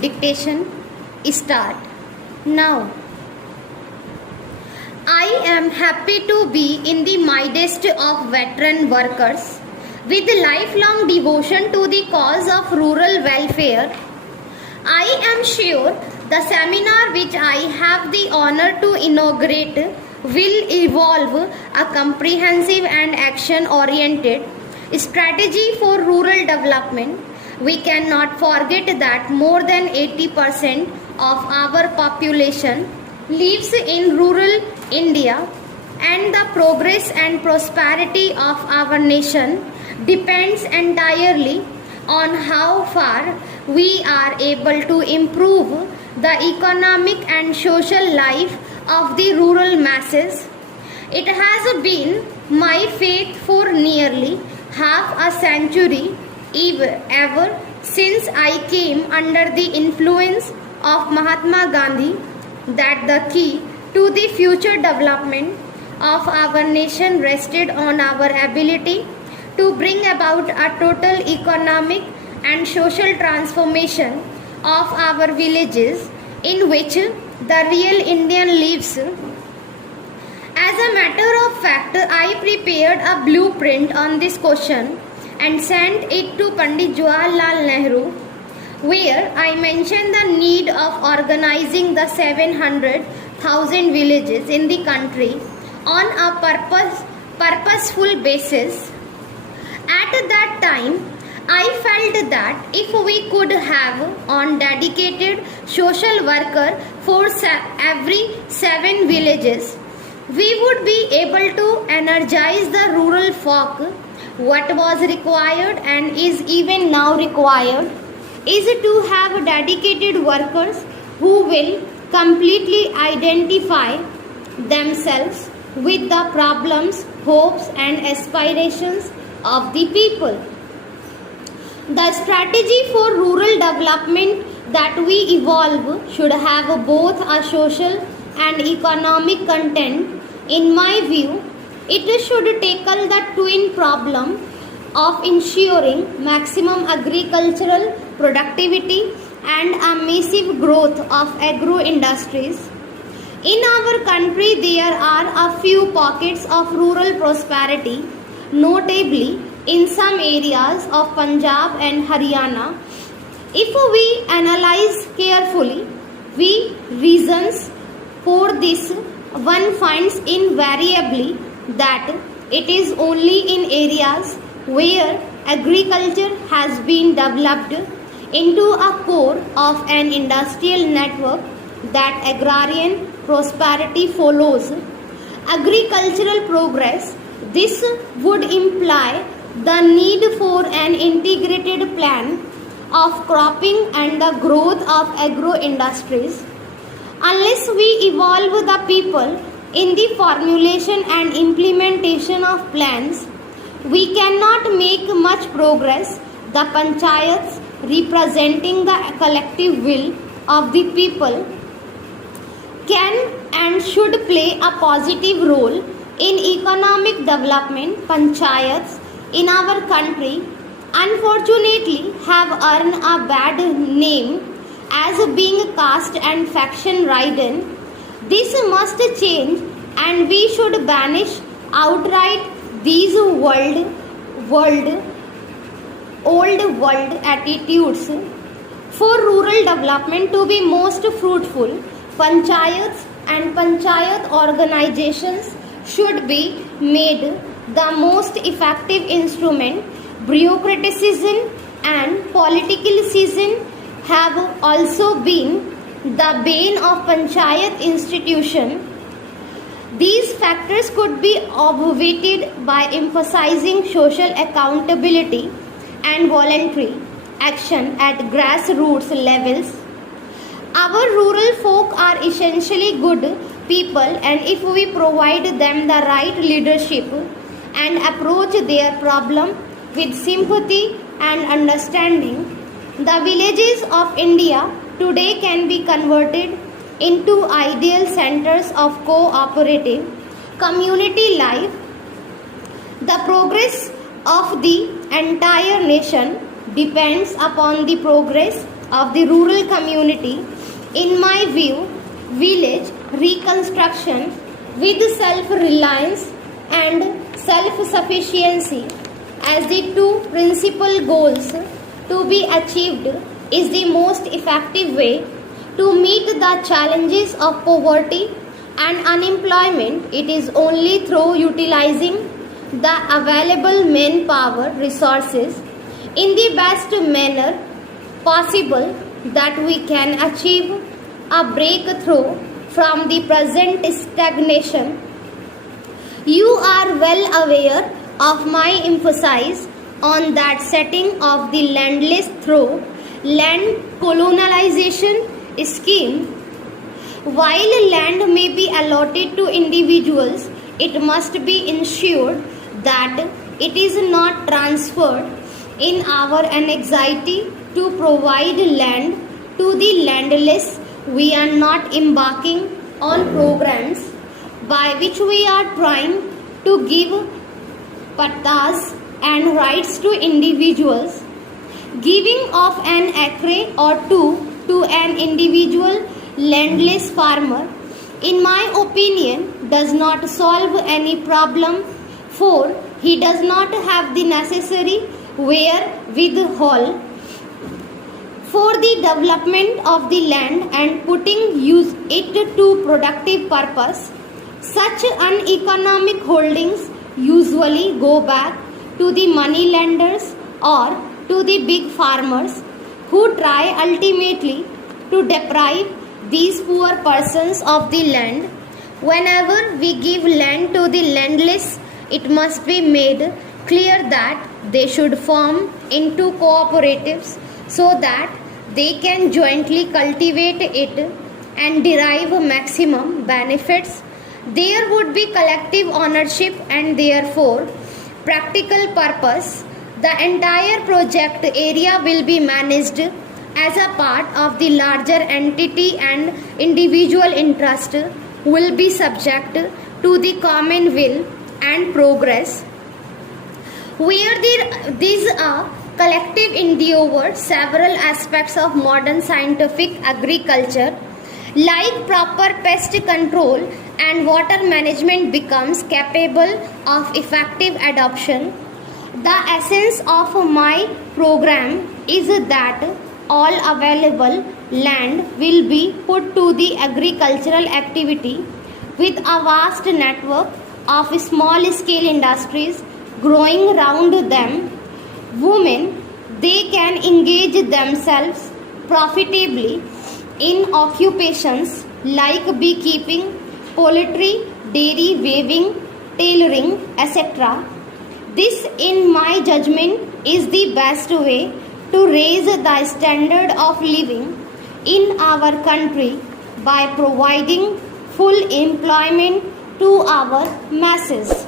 Dictation. Start. Now. I am happy to be in the midst of veteran workers with lifelong devotion to the cause of rural welfare. I am sure the seminar which I have the honor to inaugurate will evolve a comprehensive and action-oriented strategy for rural development. We cannot forget that more than 80% of our population lives in rural India, and the progress and prosperity of our nation depends entirely on how far we are able to improve the economic and social life of the rural masses. It has been my faith for nearly half a century, ever since I came under the influence of Mahatma Gandhi, that the key to the future development of our nation rested on our ability to bring about a total economic and social transformation of our villages in which the real Indian lives. As a matter of fact, I prepared a blueprint on this question and sent it to Pandit Jawaharlal Nehru, where I mentioned the need of organizing the 700,000 villages in the country on a purposeful basis. At that time, I felt that if we could have one dedicated social worker for every 7 villages, we would be able to energize the rural folk. What was required and is even now required is to have dedicated workers who will completely identify themselves with the problems, hopes and aspirations of the people. The strategy for rural development that we evolve should have both a social and economic content. In my view, it should tackle the twin problem of ensuring maximum agricultural productivity and a massive growth of agro-industries. In our country, there are a few pockets of rural prosperity, notably in some areas of Punjab and Haryana. If we analyze carefully the reasons for this, one finds invariably that it is only in areas where agriculture has been developed into a core of an industrial network that agrarian prosperity follows. Agricultural progress, this would imply the need for an integrated plan of cropping and the growth of agro-industries. Unless we evolve the people in the formulation and implementation of plans, we cannot make much progress. The panchayats, representing the collective will of the people, can and should play a positive role in economic development. Panchayats in our country unfortunately have earned a bad name as being caste and faction ridden. This must change, and we should banish outright these old world attitudes. For rural development to be most fruitful, panchayats and panchayat organizations should be made the most effective instrument. Bureaucratism and politicalism have also been the bane of panchayat institution. These factors could be obviated by emphasizing social accountability and voluntary action at grassroots levels. Our rural folk are essentially good people, and if we provide them the right leadership and approach their problem with sympathy and understanding, the villages of India today can be converted into ideal centers of cooperative community life. The progress of the entire nation depends upon the progress of the rural community. In my view, village reconstruction with self-reliance and self-sufficiency as the two principal goals to be achieved is the most effective way to meet the challenges of poverty and unemployment. It is only through utilizing the available manpower resources in the best manner possible that we can achieve a breakthrough from the present stagnation. You are well aware of my emphasis on that setting of the landless through land colonization scheme. While land may be allotted to individuals, it must be ensured that it is not transferred in our anxiety to provide land to the landless. We are not embarking on programs by which we are trying to give pattas and rights to individuals. Giving of an acre or two to an individual landless farmer, in my opinion, does not solve any problem, for he does not have the necessary wherewithal for the development of the land and putting use it to productive purpose. Such uneconomic holdings usually go back to the money lenders or to the big farmers, who try ultimately to deprive these poor persons of the land. Whenever we give land to the landless, it must be made clear that they should form into cooperatives so that they can jointly cultivate it and derive maximum benefits. There would be collective ownership and therefore practical purpose. The entire project area will be managed as a part of the larger entity and individual interest will be subject to the common will and progress. Where these are collective endeavor, several aspects of modern scientific agriculture like proper pest control and water management becomes capable of effective adoption. The essence of my program is that all available land will be put to the agricultural activity with a vast network of small scale industries growing around them. Women, they can engage themselves profitably in occupations like beekeeping, poultry, dairy, weaving, tailoring, etc. This, in my judgment, is the best way to raise the standard of living in our country by providing full employment to our masses.